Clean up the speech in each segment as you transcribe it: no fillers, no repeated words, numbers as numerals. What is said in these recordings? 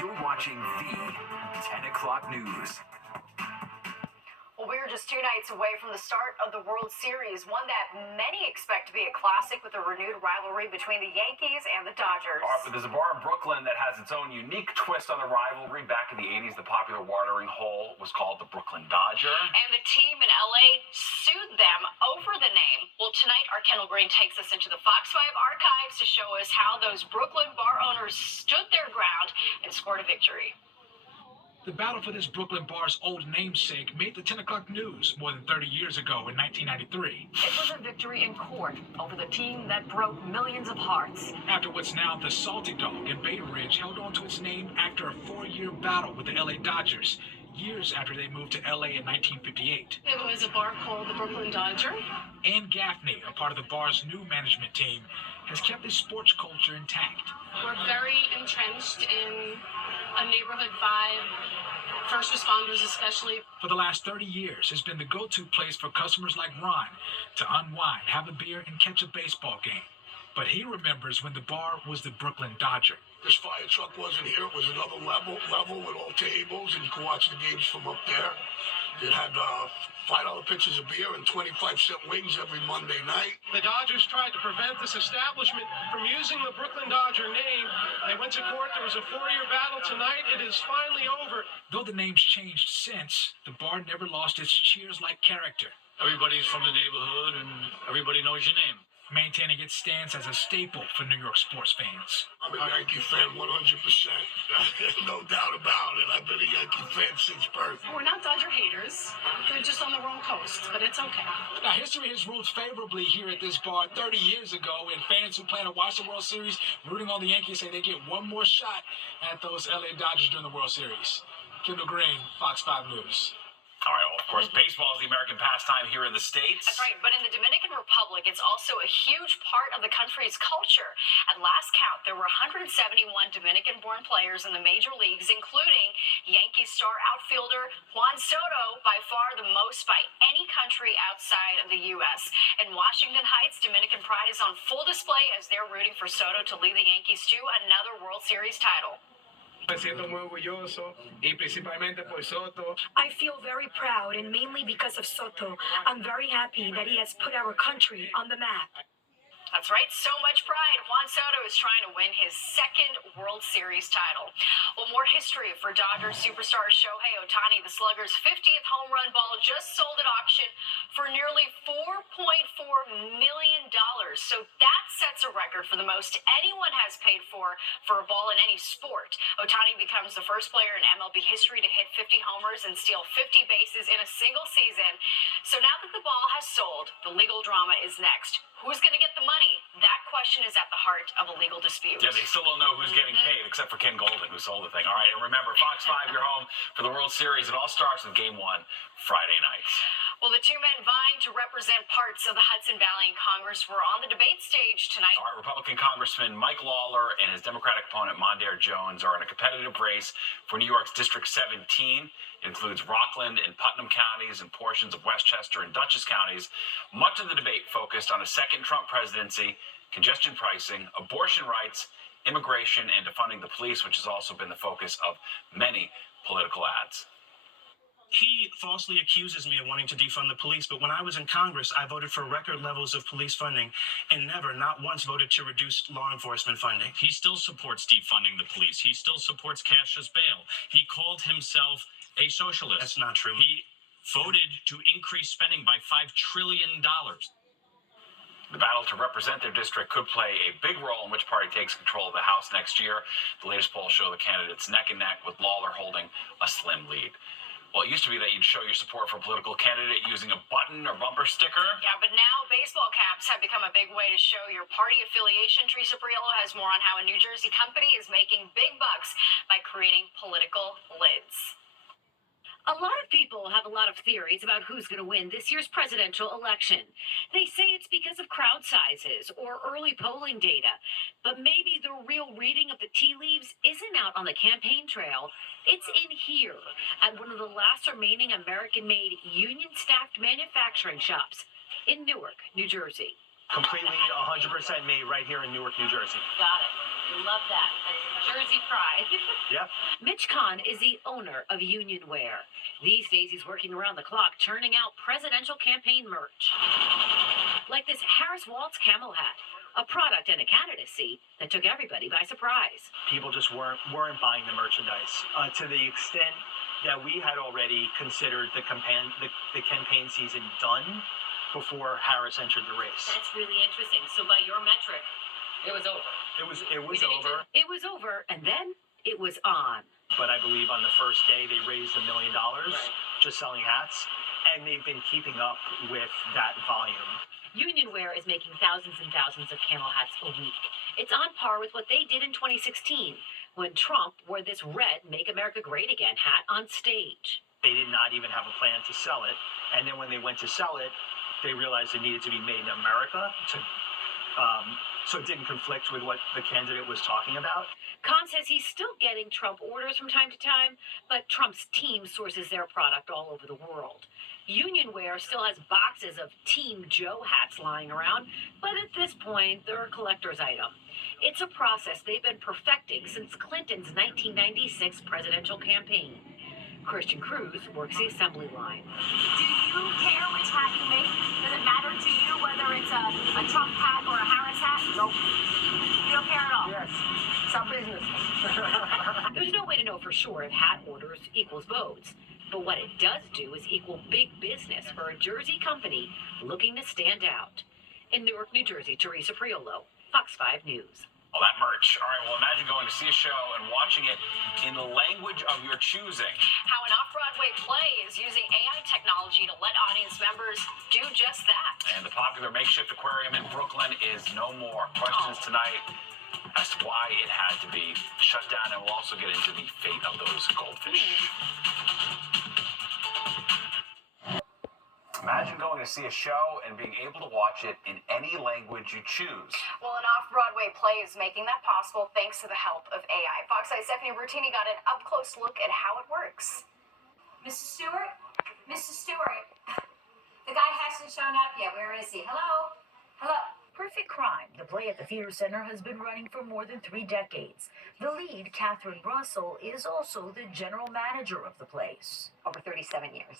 You're watching the 10 o'clock news. Well, we're just 2 nights away from the start of the World Series, one that many expect to be a classic with a renewed rivalry between the Yankees and the Dodgers. All right, but there's a bar in Brooklyn that has its own unique twist on the rivalry. Back in the 80s, the popular watering hole was called the Brooklyn Dodger. And the team in LA sued them over the name. Well, tonight, our Kendall Green takes us into the Fox 5 archives to show us how those Brooklyn bar owners stood their ground and scored a victory. The battle for this Brooklyn bar's old namesake made the 10 o'clock news more than 30 years ago in 1993. It was a victory in court over the team that broke millions of hearts. After what's now the Salty Dog in Bay Ridge held on to its name after a 4-year battle with the LA Dodgers, years after they moved to LA in 1958. It was a bar called the Brooklyn Dodger. Ann Gaffney, a part of the bar's new management team, has kept its sports culture intact. We're very entrenched in a neighborhood vibe, first responders especially. For the last 30 years, it's been the go-to place for customers like Ron to unwind, have a beer, and catch a baseball game. But he remembers when the bar was the Brooklyn Dodger. This fire truck wasn't here. It was another level with all tables, and you could watch the games from up there. It had $5 pitchers of beer and 25-cent wings every Monday night. The Dodgers tried to prevent this establishment from using the Brooklyn Dodger name. They went to court. There was a 4-year battle. Tonight, it is finally over. Though the name's changed since, the bar never lost its Cheers-like character. Everybody's from the neighborhood, and everybody knows your name. Maintaining its stance as a staple for New York sports fans. I'm a Yankee fan 100%. No doubt about it. I've been a Yankee fan since birth. We're not Dodger haters. They're just on the wrong coast, but it's okay. Now, history has ruled favorably here at this bar 30 years ago, and fans who plan to watch the World Series rooting on the Yankees say they get one more shot at those LA Dodgers during the World Series. Kendall Green, Fox 5 News. All right, well, of course, baseball is the American pastime here in the States. That's right, but in the Dominican Republic, it's also a huge part of the country's culture. At last count, there were 171 Dominican-born players in the major leagues, including Yankees star outfielder Juan Soto, by far the most by any country outside of the U.S. In Washington Heights, Dominican pride is on full display as they're rooting for Soto to lead the Yankees to another World Series title. Me siento muy orgulloso y principalmente por Soto. I feel very proud, and mainly because of Soto. I'm very happy that he has put our country on the map. That's right, so much pride. Juan Soto is trying to win his second World Series title. Well, more history for Dodgers superstar Shohei Ohtani. The Slugger's 50th home run ball just sold at auction for nearly $4.4 million. So that sets a record for the most anyone has paid for a ball in any sport. Ohtani becomes the first player in MLB history to hit 50 homers and steal 50 bases in a single season. So now that the ball has sold, the legal drama is next. Who's going to get the money? That question is at the heart of a legal dispute. Yeah, they still don't know who's getting paid, except for Ken Golden, who sold the thing. All right, and remember, Fox 5, you're home for the World Series. It all starts with Game 1, Friday night. Well, the two men vying to represent parts of the Hudson Valley in Congress were on the debate stage tonight. All right, Republican Congressman Mike Lawler and his Democratic opponent Mondaire Jones are in a competitive race for New York's District 17. It includes Rockland and Putnam counties and portions of Westchester and Dutchess counties. Much of the debate focused on a second Trump presidency, congestion pricing, abortion rights, immigration, and defunding the police, which has also been the focus of many political ads. He falsely accuses me of wanting to defund the police, but when I was in Congress, I voted for record levels of police funding and never, not once, voted to reduce law enforcement funding. He still supports defunding the police. He still supports cashless bail. He called himself a socialist. That's not true. He voted to increase spending by $5 trillion. The battle to represent their district could play a big role in which party takes control of the House next year. The latest polls show the candidates neck and neck, with Lawler holding a slim lead. Well, it used to be that you'd show your support for a political candidate using a button or bumper sticker. Yeah, but now baseball caps have become a big way to show your party affiliation. Teresa Briello has more on how a New Jersey company is making big bucks by creating political lids. A lot of people have a lot of theories about who's going to win this year's presidential election. They say it's because of crowd sizes or early polling data. But maybe the real reading of the tea leaves isn't out on the campaign trail. It's in here at one of the last remaining American-made union-staffed manufacturing shops in Newark, New Jersey. Completely 100% made right here in Newark, New Jersey. Got it. Love that. That's Jersey pride. Yeah. Mitch Kahn is the owner of Union Wear. These days, he's working around the clock, churning out presidential campaign merch. Like this Harris Waltz camel hat, a product and a candidacy that took everybody by surprise. People just weren't buying the merchandise to the extent that we had already considered the campaign season done before Harris entered the race. That's really interesting. So by your metric, it was over. It was over. It was over, and then it was on. But I believe on the first day they raised $1 million just selling hats, and they've been keeping up with that volume. Union Wear is making thousands and thousands of camel hats a week. It's on par with what they did in 2016 when Trump wore this red Make America Great Again hat on stage. They did not even have a plan to sell it, and then when they went to sell it, they realized it needed to be made in America so it didn't conflict with what the candidate was talking about. Kahn says he's still getting Trump orders from time to time, but Trump's team sources their product all over the world. Union Wear still has boxes of Team Joe hats lying around, but at this point, they're a collector's item. It's a process they've been perfecting since Clinton's 1996 presidential campaign. Christian Cruz works the assembly line. Do you care which hat you make? Does it matter to you whether it's a Trump hat or a Harris hat? Nope. You don't care at all? Yes. It's our business. There's no way to know for sure if hat orders equals votes. But what it does do is equal big business for a Jersey company looking to stand out. In Newark, New Jersey, Teresa Priolo, Fox 5 News. All that merch. All right, well, imagine going to see a show and watching it in the language of your choosing. How an off-Broadway play is using AI technology to let audience members do just that. And the popular makeshift aquarium in Brooklyn is no more. Questions tonight as to why it had to be shut down, and we'll also get into the fate of those goldfish. Imagine going to see a show and being able to watch it in any language you choose. Well, an off-Broadway play is making that possible thanks to the help of AI. Fox 5's Stephanie Bertini got an up-close look at how it works. Mrs. Stewart? Mrs. Stewart? The guy hasn't shown up yet. Where is he? Hello? Hello? Perfect Crime, the play at the Theater Center, has been running for more than 3 decades. The lead, Catherine Russell, is also the general manager of the place. Over 37 years.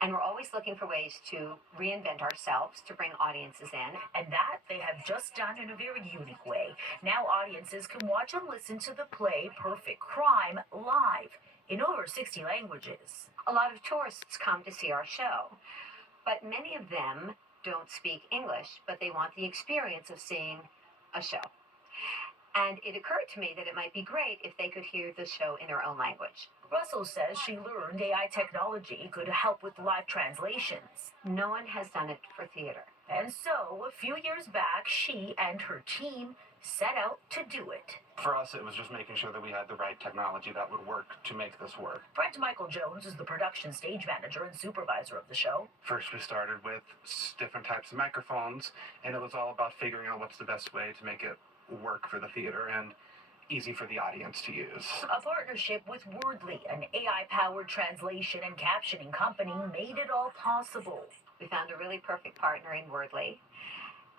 And we're always looking for ways to reinvent ourselves to bring audiences in. And that they have just done in a very unique way. Now audiences can watch and listen to the play Perfect Crime live in over 60 languages. A lot of tourists come to see our show, but many of them don't speak English, but they want the experience of seeing a show. And it occurred to me that it might be great if they could hear the show in their own language. Russell says she learned AI technology could help with live translations. No one has done it for theater. And so, a few years back, she and her team set out to do it. For us, it was just making sure that we had the right technology that would work to make this work. Brent Michael Jones is the production stage manager and supervisor of the show. First, we started with different types of microphones, and it was all about figuring out what's the best way to make it work for the theater and easy for the audience to use. A partnership with Wordly, an AI-powered translation and captioning company, made it all possible. We found a really perfect partner in Wordly,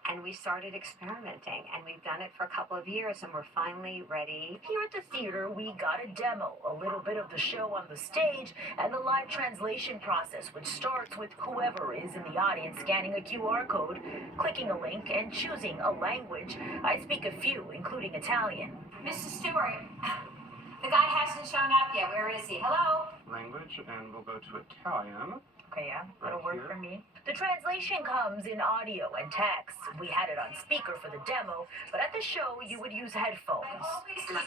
and we started experimenting, and we've done it for a couple of years, and we're finally ready. Here at the theater, we got a demo, a little bit of the show on the stage, and the live translation process, which starts with whoever is in the audience scanning a QR code, clicking a link, and choosing a language. I speak a few, including Italian. Mrs. Stewart? The guy hasn't shown up yet. Where is he? Hello? Language, and we'll go to Italian. Okay, yeah, that'll Right work here. for me. The translation comes in audio and text. We had it on speaker for the demo, but at the show you would use headphones. I'm a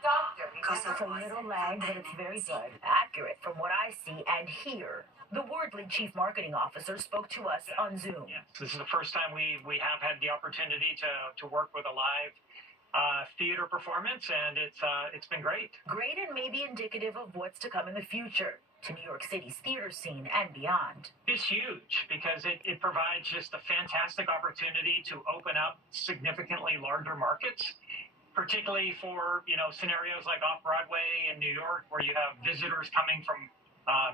doctor. It's a little lag, but it's very good. Accurate from what I see and hear. The Wordly chief marketing officer spoke to us on Zoom. This is the first time we have had the opportunity to work with a live theater performance, and it's been great. Great and maybe indicative of what's to come in the future to New York City's theater scene and beyond. It's huge because it provides just a fantastic opportunity to open up significantly larger markets, particularly for scenarios like off Broadway in New York, where you have visitors coming from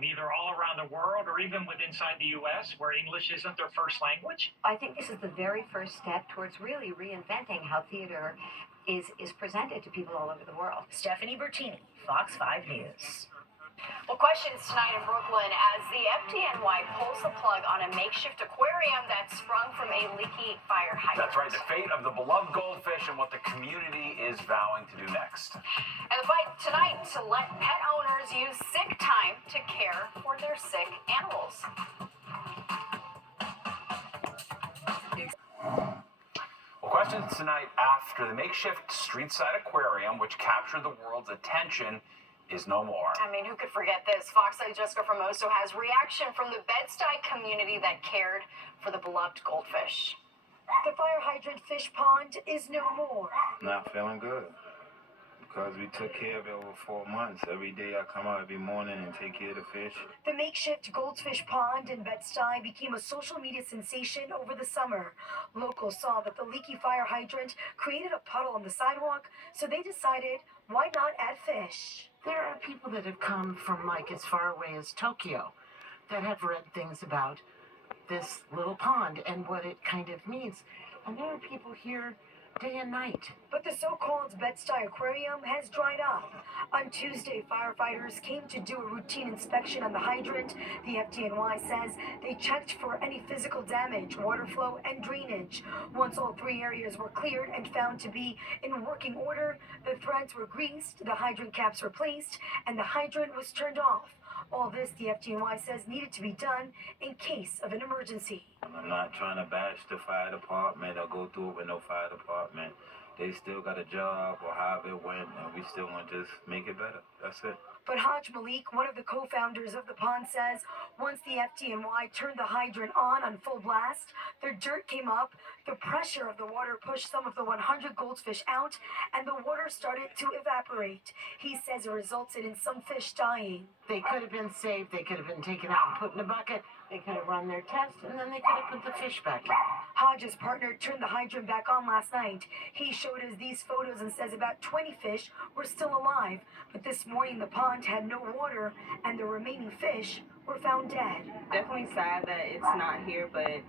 either all around the world or even with inside the U.S., where English isn't their first language. I think this is the very first step towards really reinventing how theater is presented to people all over the world. Stephanie Bertini, Fox 5 News. Well, questions tonight in Brooklyn as the FDNY pulls the plug on a makeshift aquarium that sprung from a leaky fire hydrant. That's right, the fate of the beloved goldfish and what the community is vowing to do next. And the fight tonight to let pet owners use sick time to care for their sick animals. Well, questions tonight after the makeshift street-side aquarium, which captured the world's attention, is no more. I mean, who could forget this? Fox 8's Jessica Formoso has reaction from the Bed-Stuy community that cared for the beloved goldfish. The fire hydrant fish pond is no more. Not feeling good because we took care of it over 4 months. Every day I come out every morning and take care of the fish. The makeshift goldfish pond in Bed-Stuy became a social media sensation over the summer. Locals saw that the leaky fire hydrant created a puddle on the sidewalk, so they decided, why not add fish? There are people that have come from like as far away as Tokyo that have read things about this little pond and what it kind of means. And there are people here day and night. But the so-called Bed-Stuy aquarium has dried up. On Tuesday, firefighters came to do a routine inspection on the hydrant. The FDNY says they checked for any physical damage, water flow, and drainage. Once all 3 areas were cleared and found to be in working order, the threads were greased, the hydrant caps replaced, and the hydrant was turned off. All this, the FDNY says, needed to be done in case of an emergency. I'm not trying to bash the fire department or go through it with no fire department. They still got a job or however it went, and we still want to just make it better. That's it. But Haj Malik, one of the co-founders of the pond, says once the FDNY turned the hydrant on full blast, the dirt came up, the pressure of the water pushed some of the 100 goldfish out, and the water started to evaporate. He says it resulted in some fish dying. They could have been saved, they could have been taken out and put in a bucket, they could have run their test, and then they could have put the fish back in. Hodge's partner turned the hydrant back on last night. He showed us these photos and says about 20 fish were still alive, but this morning the pond had no water and the remaining fish were found dead. Definitely sad that it's not here, but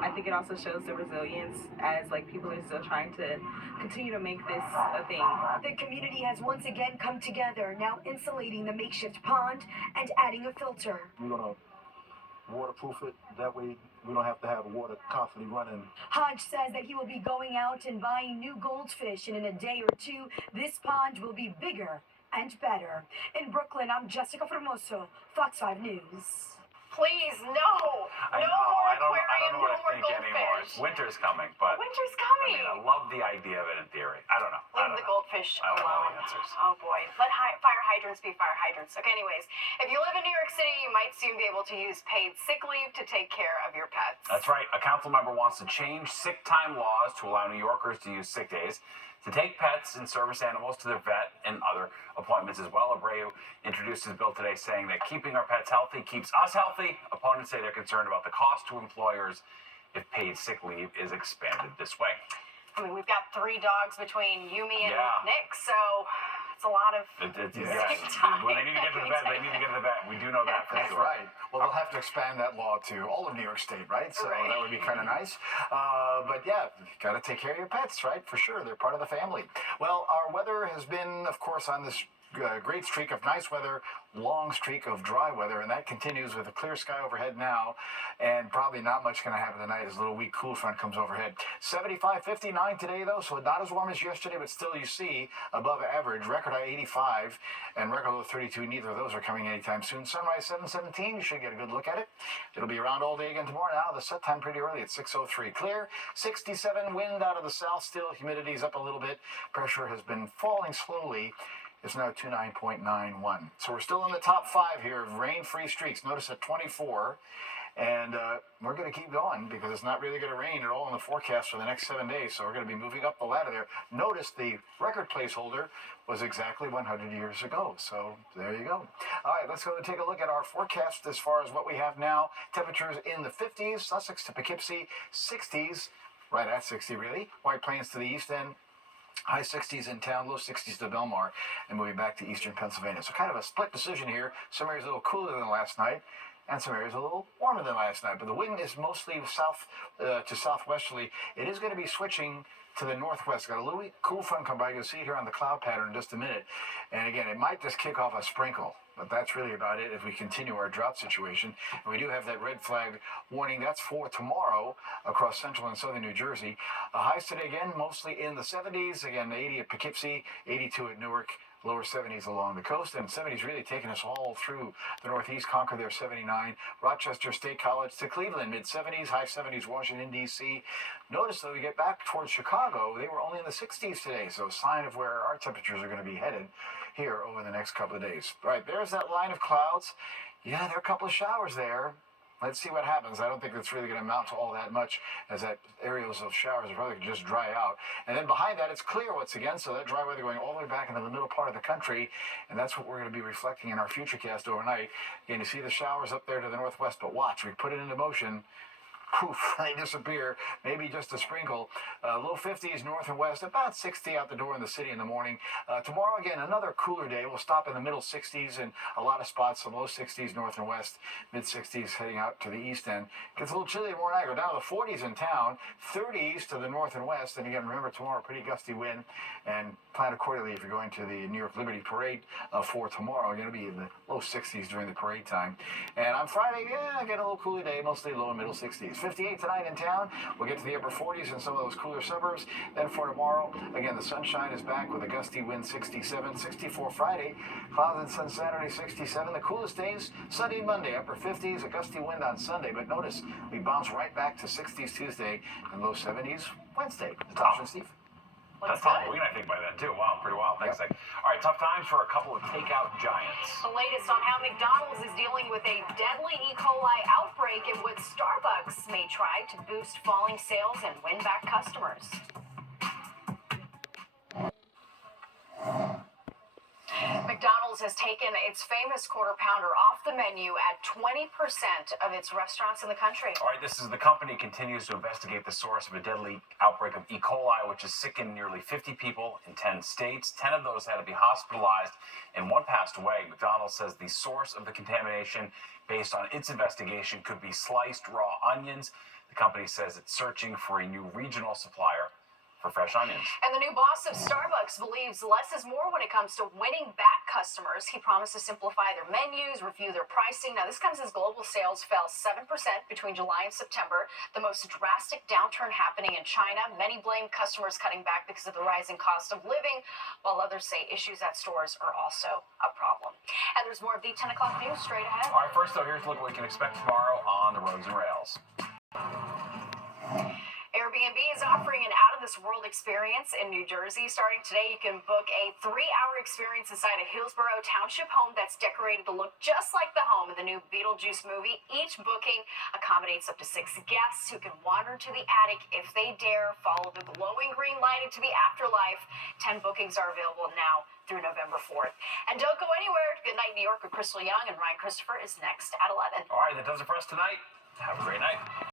I think it also shows the resilience as people are still trying to continue to make this a thing. The community has once again come together, now insulating the makeshift pond and adding a filter. We're gonna waterproof it, that way we don't have to have water constantly running. Hodge says that he will be going out and buying new goldfish, and in a day or two, this pond will be bigger and better. In Brooklyn, I'm Jessica Formoso, Fox 5 News. Please, no more aquarium, no more goldfish. Winter's coming, but Winter's coming. I love the idea of it in theory. I don't know. Leave the goldfish I don't know alone. the answers. Oh boy, let fire hydrants be fire hydrants. Okay, anyways, if you live in New York City, you might soon be able to use paid sick leave to take care of your pets. That's right. A council member wants to change sick time laws to allow New Yorkers to use sick days to take pets and service animals to their vet and other appointments as well. Abreu introduced his bill today saying that keeping our pets healthy keeps us healthy. Opponents say they're concerned about the cost to employers if paid sick leave is expanded this way. I mean, we've got 3 dogs between Yumi and Yeah. Nick, so it's a lot of sick time. When they need to get to the vet, they need to get to the vet. We do know that for That's sure. right. Well, they'll have to expand that law to all of New York State, right? So that would be kind of nice. But yeah, got to take care of your pets, right? For sure. They're part of the family. Well, our weather has been, of course, on this great streak of nice weather, long streak of dry weather, and that continues with a clear sky overhead now, and probably not much going to happen tonight as a little weak cool front comes overhead. 75, 59 today, though, so not as warm as yesterday, but still you see above average. Record high 85 and record low 32. Neither of those are coming anytime soon. Sunrise 7:17. You should get a good look at it. It'll be around all day again tomorrow. Now the set time pretty early at 6:03. Clear. 67 wind out of the south. Still humidity's up a little bit. Pressure has been falling slowly. It's now 29.91. So we're still in the top 5 here of rain-free streaks. Notice at 24. And we're going to keep going because it's not really going to rain at all in the forecast for the next 7 days. So we're going to be moving up the ladder there. Notice the record placeholder was exactly 100 years ago. So there you go. All right, let's go and take a look at our forecast as far as what we have now. Temperatures in the 50s, Sussex to Poughkeepsie, 60s, right at 60 really. White Plains to the east end. High 60s in town, low 60s to Belmar, and moving back to eastern Pennsylvania. So kind of a split decision here. Some areas a little cooler than last night, and some areas a little warmer than last night. But the wind is mostly south to southwesterly. It is going to be switching to the northwest. Got a little cool front come by. You'll see it here on the cloud pattern in just a minute. And again, it might just kick off a sprinkle. But that's really about it if we continue our drought situation. And we do have that red flag warning. That's for tomorrow across central and southern New Jersey. Highs today, again, mostly in the 70s. Again, 80 at Poughkeepsie, 82 at Newark. Lower 70s along the coast, and 70s really taking us all through the Northeast. Concord there 79, Rochester State College to Cleveland, mid-70s, high 70s, Washington, D.C. Notice, though, we get back towards Chicago, they were only in the 60s today, so a sign of where our temperatures are going to be headed here over the next couple of days. All right, there's that line of clouds. Yeah, there are a couple of showers there. Let's see what happens. I don't think it's really going to amount to all that much, as that areas of showers are probably going to just dry out. And then behind that, it's clear once again, so that dry weather going all the way back into the middle part of the country, and that's what we're going to be reflecting in our futurecast overnight. Again, you see the showers up there to the northwest, but watch, we put it into motion. Poof, they disappear. Maybe just a sprinkle. Low 50s north and west, about 60 out the door in the city in the morning. Tomorrow, again, another cooler day. We'll stop in the middle 60s in a lot of spots, the low 60s north and west, mid 60s heading out to the east end. Gets a little chilly tomorrow night. Go down to the 40s in town, 30s to the north and west. And again, remember, tomorrow, pretty gusty wind. And plan accordingly if you're going to the New York Liberty Parade for tomorrow. You're going to be in the low 60s during the parade time. And on Friday, yeah, again, a little cooler day, mostly low and middle 60s. 58 tonight in town. We'll get to the upper 40s in some of those cooler suburbs. Then for tomorrow, again, the sunshine is back with a gusty wind 67, 64 Friday. Clouds and sun Saturday 67. The coolest days Sunday and Monday, upper 50s, a gusty wind on Sunday. But notice we bounce right back to 60s Tuesday and low 70s Wednesday. Natasha and Steve. That's Halloween, I think, by then, too. Wow, pretty wild. Thanks, Nick. All right, tough times for a couple of takeout giants. The latest on how McDonald's is dealing with a deadly E. coli outbreak and what Starbucks may try to boost falling sales and win back customers. McDonald's has taken its famous quarter pounder off the menu at 20% of its restaurants in the country. All right, this is the company continues to investigate the source of a deadly outbreak of E. coli, which has sickened nearly 50 people in 10 states. 10 of those had to be hospitalized, and one passed away. McDonald's says the source of the contamination, based on its investigation, could be sliced raw onions. The company says it's searching for a new regional supplier for fresh onions. And the new boss of Starbucks believes less is more when it comes to winning back customers. He promised to simplify their menus, review their pricing. Now, this comes as global sales fell 7% between July and September, the most drastic downturn happening in China. Many blame customers cutting back because of the rising cost of living, while others say issues at stores are also a problem. And there's more of the 10 o'clock news straight ahead. All right, first, though, here's a look at what we can expect tomorrow on the roads and rails. Airbnb is offering an out-of-this-world experience in New Jersey. Starting today, you can book a 3-hour experience inside a Hillsborough Township home that's decorated to look just like the home in the new Beetlejuice movie. Each booking accommodates up to 6 guests who can wander to the attic if they dare, follow the glowing green light into the afterlife. 10 bookings are available now through November 4th. And don't go anywhere. Good Night New York with Crystal Young, and Ryan Christopher is next at 11. All right, that does it for us tonight. Have a great night.